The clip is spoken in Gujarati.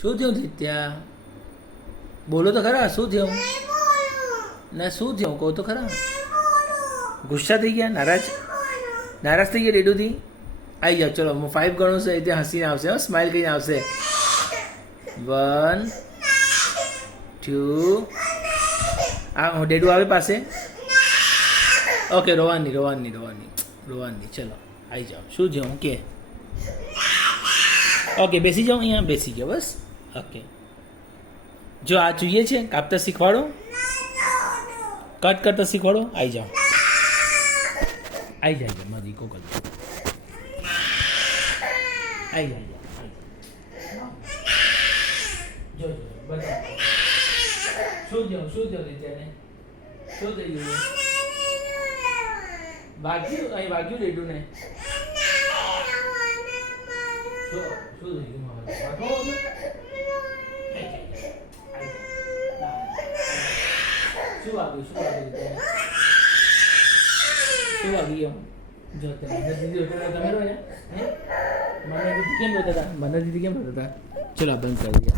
શું થયું દિત્યા? બોલો તો ખરા, શું થયું? ના શું થયું કહો તો ખરા. ગુસ્સા થઈ ગયા? નારાજ થઈ ગયા ડેડુથી? આવી જાઓ ચલો, હું 5 ગણું છે ત્યાં હસીને આવશે, સ્માઇલ કરીને આવશે. 1 2 આ ડેડુ આવે પાસે. ઓકે, રોવાની ચલો આવી જાઓ. શું થયું કે? ઓકે બેસી જાઓ, અહીંયા બેસી જાઓ બસ. ઓકે જો આ જોઈએ છે, કાપતા શીખવાડો, કટ કરતા શીખવાડો. આવી જાઓ મારી કો કરી આવી જાઓ. જો બધા શું થયું રીત્યાને? શું થઈ ગયું? વાગ્યું રેડું ને? શું થઈ ગયું? શું વાગ્યું જો મને દીદી તમે રો ને મને દીદી કેમ બોલતા હતા? ચલો બંધ કરી દઈએ.